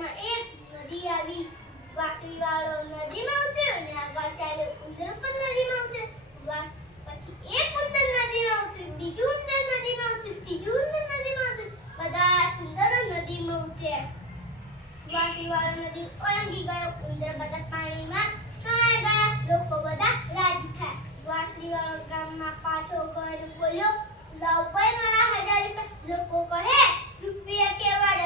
વિસ્તારમાં એક નદી આવી. વાંસળીવાળો નદીમાં ઉતર્યો અને આગળ ચાલ્યો. ઉંદર પણ નદીમાં ઉતર્યો. પછી એક ઉંદર નદીમાં ઉતર્યું, બીજું ઉંદર નદીમાં ઉતર્યું, ત્રીજું ઉંદર નદીમાં ઉતર્યું. બધા ઉંદરો નદીમાં ઉતર્યા. વાંસળીવાળો નદી ઓળંગી ગયો. ઉંદર બધા પાણીમાં તણાઈ ગયા. લોકો બધા રાજી થયા. વાંસળીવાળો ગામમાં પાછો ગયો અને બોલ્યો, લાવ ભાઈ મારા 1000 રૂપિયા. લોકો કહે, રૂપિયા કેવા